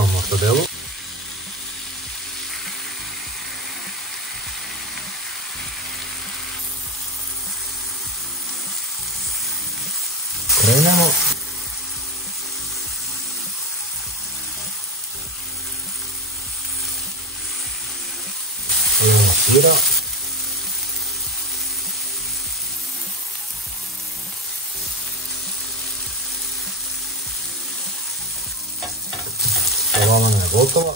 stavljamo mortadelu. Krenemo. Stavljamo sira. Lavana je gotova.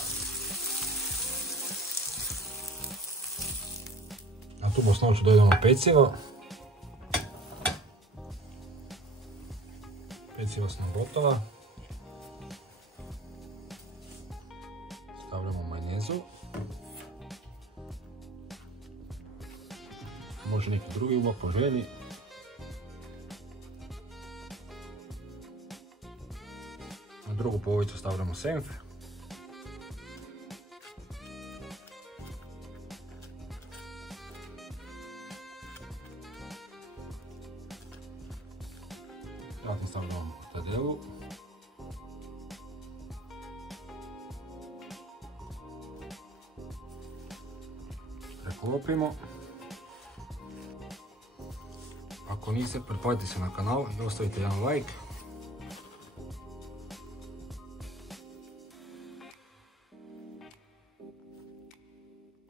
Na tu bosnoću dodamo pecivo. Peciva su nam gotova. Stavljamo majonezu. Može neki drugi ubak po želji. Na drugu polovicu stavljamo senf. Zatim stavljamo mortadelu. Preklopimo. Ako niste, pretplatite se na kanal i ostavite jedan like.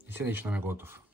I sendvič nam je gotov.